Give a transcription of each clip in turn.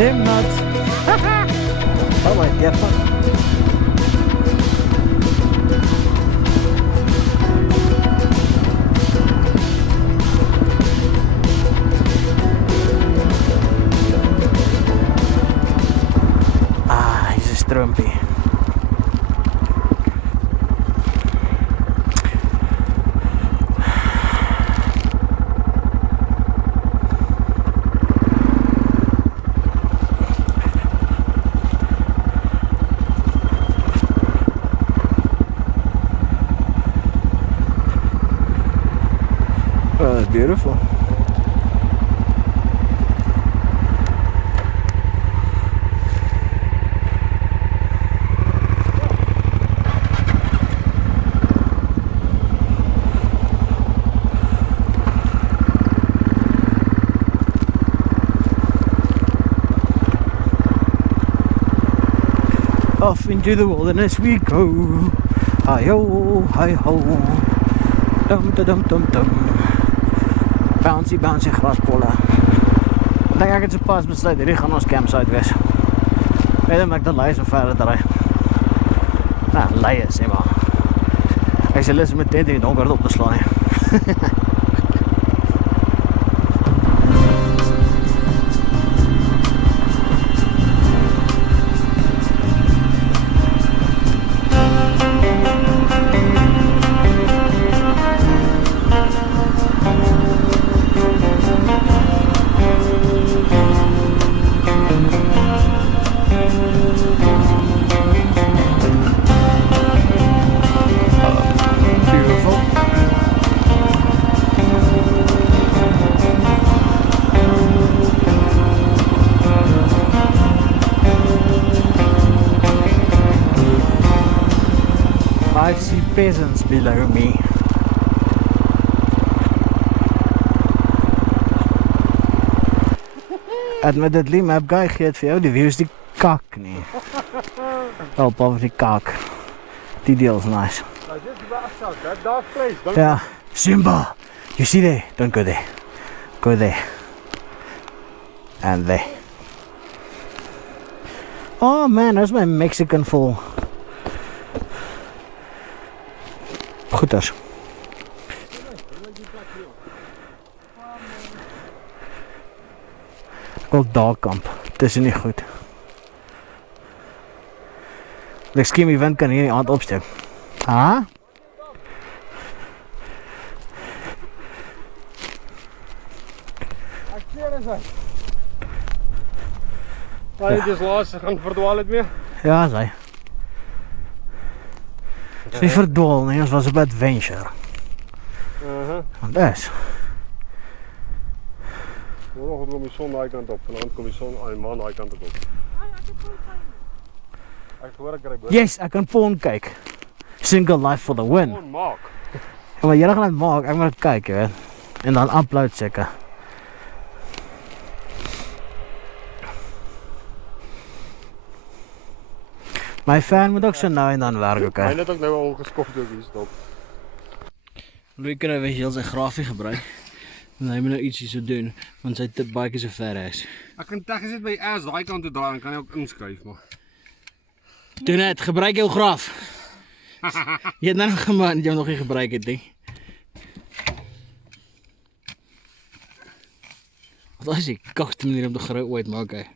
Them nuts. Oh my god. Ah, he's a strumpy. Oh, that's beautiful. Off into the wilderness we go. Hi-ho, hi-ho. Dum-da-dum-dum-dum. Bouncy, bouncy graspolle. Ek dink ek het so pas besluit, hierdie gaan ons campsite wees. Weet om ek dit lei so verder te ry. Nou, lei is, maar ek sê lus om met tent in die donker op te slaan nie. I see peasants below me. Admittedly, mapguy gee het vir jou die views die kak nie. Wel, behalwe die kak. Die deel is nice. Yeah, Simba, you see there? Don't go there. Go there. And there. Oh man, that's my Mexican fall. Goeders. Ek wil daar kamp. Het is nie goed. Ek skiem die wind kan hier die aand opsteek. Ha? Ek sê is hy. Waar jy dus laas gaan verdwaal het mee? Ja, is hy. Het is nie verdwaal nie, ons was op adventure. Want dis. Morgen kom die son daai kant op, vanaand kom die son aan die maan daai kant op. Ek hoor ek kry boot. Yes, ek kan pon kyk. Single life for the win. Maak. Ja, maar julle gaan dit maak, ek moet dit kyk, jy weet. En dan upload seker. My fan moet ook so nou en dan werk, oké. Hy het ook nou al geskof deur hier stop. Louis kan nou weer heel sy grafie gebruik. En hy moet nou iets hier so doen, want sy tip baie so ver is. Ek kan tegnies net by die ass daai kant toe draai en kan hy ook inskuif, maar. Doen net, gebruik jou graf. Jy het nou nog gemaak dat jy hom nog nie gebruik het nie. Wat is die kakste manier om te grou ooit maak, hè?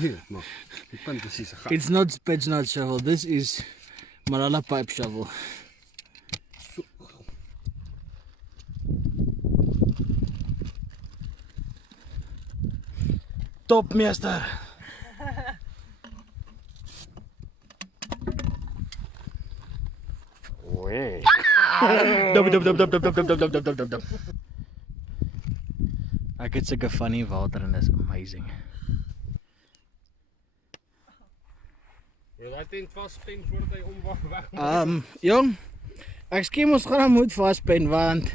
Nee, maar die punt is hier se gat. It's not spits, not shovel. This is Malala pipe shovel. Top meester. Oei. Dub. Ek het sulke funny water en is amazing. Jy laat tent vaspen voordat hy omwag weg. Jong, ek skiem ons gaan moet vaspen want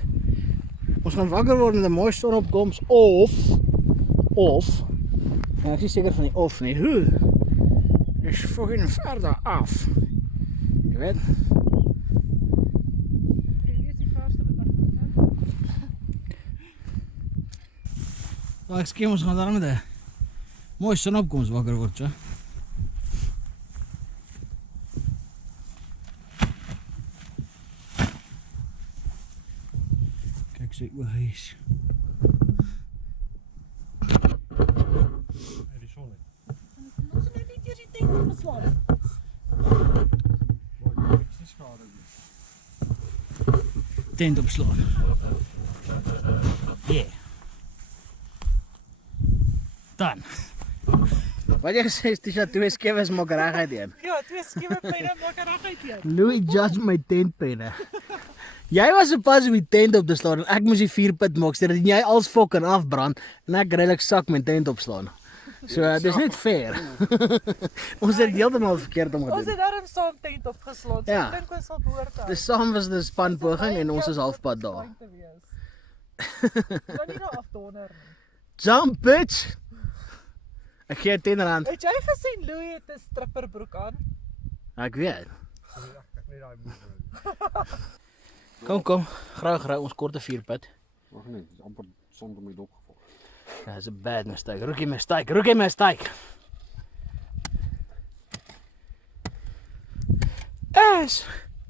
ons gaan wakker word met 'n mooi sonopkoms of en ek is seker van die of nie. Is fucking verder af. Jy weet. Maar ek skiem ons gaan daar met 'n Mooi sonopkoms wakker word, so. Kyk sy ooghuis. Die son het. Ons het net eers die tent opgeslaan. Maar ek is skade. Tent opslaan. Yeah. Dan. Wat jy gesê is, Tisha, 2 skewes maak reguit een. Ja, 2 skewe penne maak reguit een. Louis judge my tentpenne. Jy was sopas om die tent op te slaan en ek moes die vuurput maak sodat jy als fucking afbrand en ek redelik sak my tent opslaan. So dis net fair. Ons het heeltemal verkeerd om Ons gedoen. het daarom saam tent opgeslaan. So Ja. ek dink ons sal behoort aan. Dis saam was 'n spanpoging en ons is halfpad daar. Dan nie daar afdonder nie. Jump bitch. Ek gee jou 10 rand. Het jy gesien Louis het 'n stripperbroek aan? Ek weet. Ek net daai moet. Kom, graag ons korte vuurput. Wag net, dis amper son om my dop geval. Ja, dis 'n bad mistake. Rookie mistake. As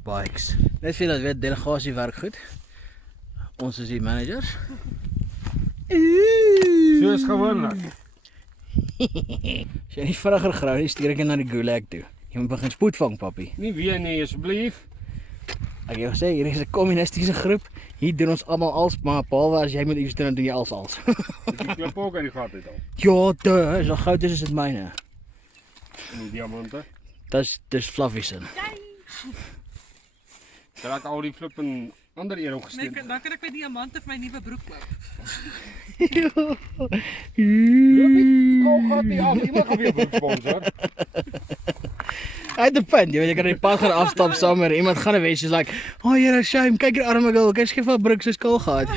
bikes. Net vir dat weet delegasie werk goed. Ons is die managers. Soos gewoonlik. As jy nie vinniger grou nie, stuur ek jou na die gulag toe. Jy moet begin spoedvang, papi. Nie weer nie, asseblief. Ek het gesê hier is 'n kommunistiese groep. Hier doen ons almal als, maar behalwe as jy moet iets doen, dan doen jy als. Die klip ook uit die gat uit al. Ja, as al goud is dit myne. En die diamante. Dis fluffy sin. Daar het al die flippen ander eer Nee, opgesteek. dan kan ek my diamante vir my nuwe broek koop. Kom gat nie af, iemand gaan weer broek sponsor. Uit die punt, jy weet, jy kan die pad gaan afstap saam en iemand gaan 'n wees, is like, "Oh, you're shame, kyk hier arme girl, kyk skielik van broek se skool gehad."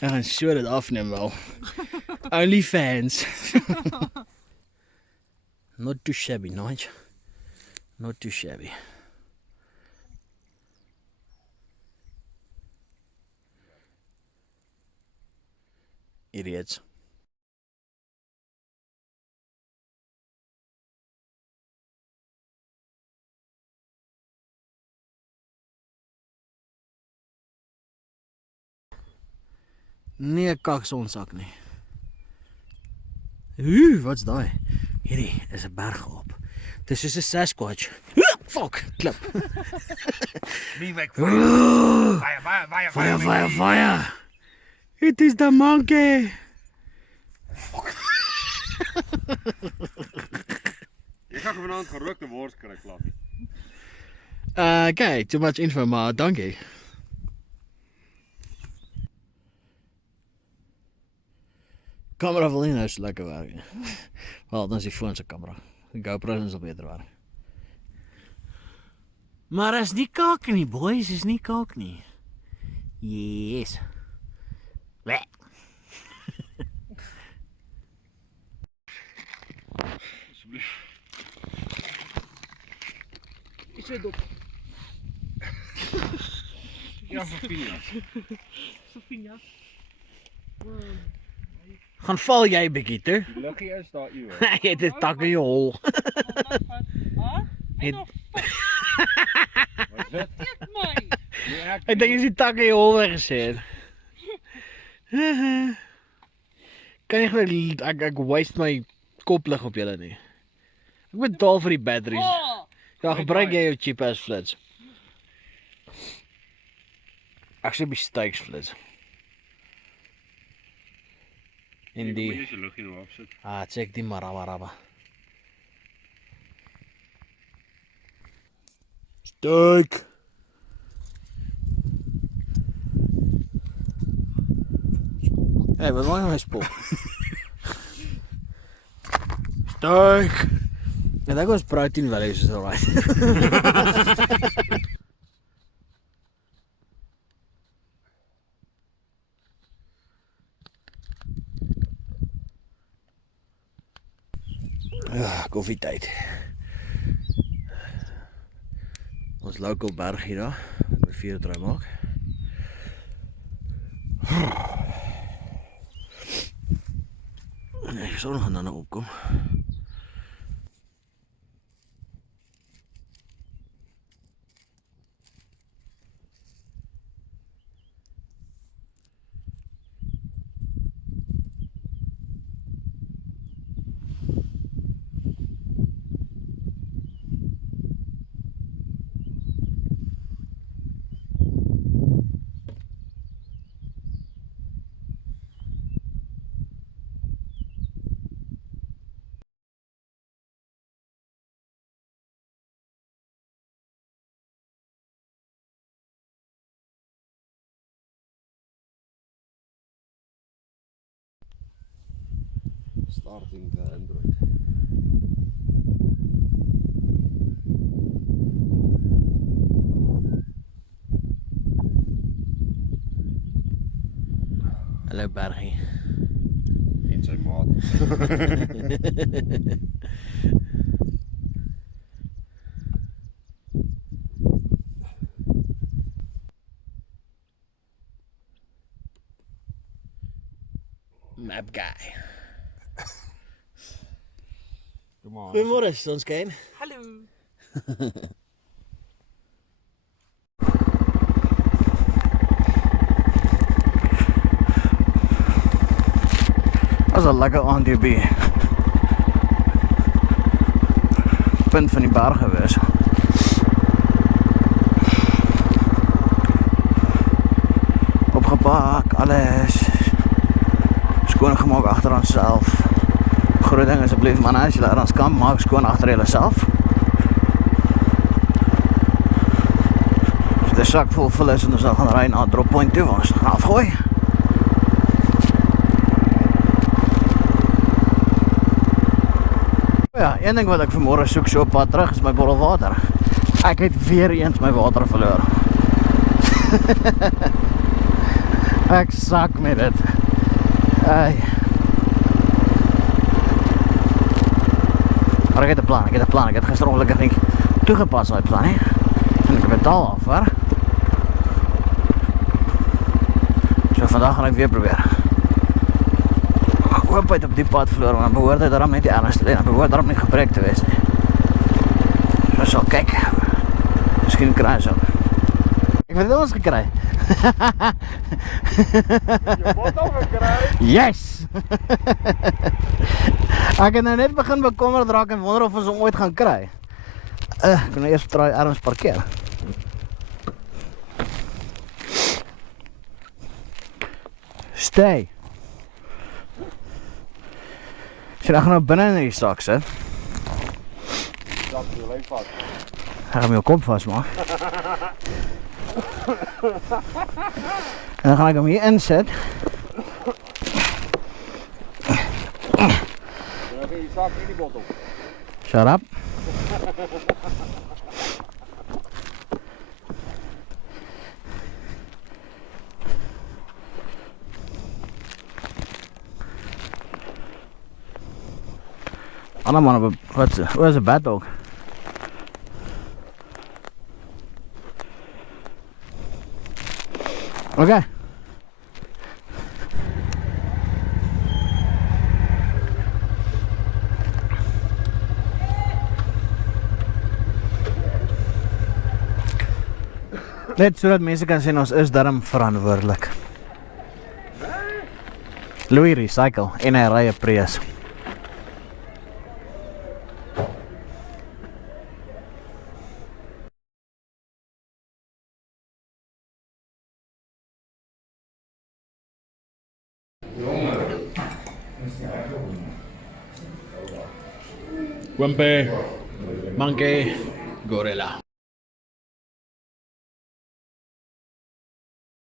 Ek gaan so dit afneem wel. Only fans. Not too shabby, nice. Not too shabby. Idiots. Nee, kak sonsak nie. Wat's daai? Hierdie is 'n bergop. Dis soos 'n Sasquatch. Fuck, klip. Wie weg Fire. It is the monkey. Jy gaan vanaand gerookte wors kry, klappie. Okay, too much info, maar dankie. Kamera wil nie nou so lekker werk nie. Wel, dan is die foon se kamera. Die GoPro is al beter werk. Maar is nie kaak nie, boys, is nie kaak nie. Yes. Bleh. Asseblief. Is jy dop? Ja, vir Pina. Sofia. Gaan val jy bietjie toe? Die luggie is daar iewers. Jy het 'n tak in jou hol. Ah? Het- Nog Wat is dit? ek my. Nee, Ek dink jy is die tak in jou hol weggesit. Kan jy gou ek waste my koplig op julle nie. Ek betaal vir die batteries. Oh, Ja, gebruik jy jou cheap ass flits. Ek sê bestukes flits. En Moet die jy se luggie nou afsit. check die maraba. Stuk. Hey, wat maak jy my spoel? Stuk. Ja, dat was protein values is alright. Koffietyd. Ons local berg hier daar, wat my 4 draai maak. Nee, die son gaan dan nou opkom. Starting the Android. Hallo Bergie. En sy maat. Mapguy. Kom maar. Goeiemôre, sonskyn. Hallo. Dat is een lekker aand hier by punt van die berg gewees. Opgepak, alles skoon gemaak agter onsself. Groot ding asseblief man, as julle ons kamp maak skoon agter julleself. As die sak vol vleis en ons dan gaan ry na 'n drop point toe, ons gaan afgooi. Ja, een ding wat ek vanmôre soek so op pad terug is my bottel water. Ek het weer eens my water verloor. Ek sak met dit. Ai. Maar ek het 'n plan, ek het gister ongelukkig nie toegepas daai plan nie. En ek betaal af, hoor. So vandag gaan ek weer probeer. Ek hoop hy het op die pad verloor, want dan behoort hy daarom net die ergens te lê, dan behoort daarom nie gebrek te wees nie. So sal kyk. Miskien kry ons hom. Ek het dit ons gekry. Jy moet al gekry. Yes! Ek het nou net begin bekommerd raak en wonder of ons hom ooit gaan kry. Ek kan nou eers try ergens parkeer. Stay. Sien, ek gaan nou binne in die sak sit. Dat jy lyk vas. Ek gaan my kop vasmaak. En dan gaan ek hom hier insit. Jy gee die sak in die bottel. Shut up. Ander man, wat is 'n bad dog? Okay. Net sodat mense kan sien ons is darm verantwoordelik. Louis Recycle en hy ry 'n Prius. Wimpy, monkey, gorilla.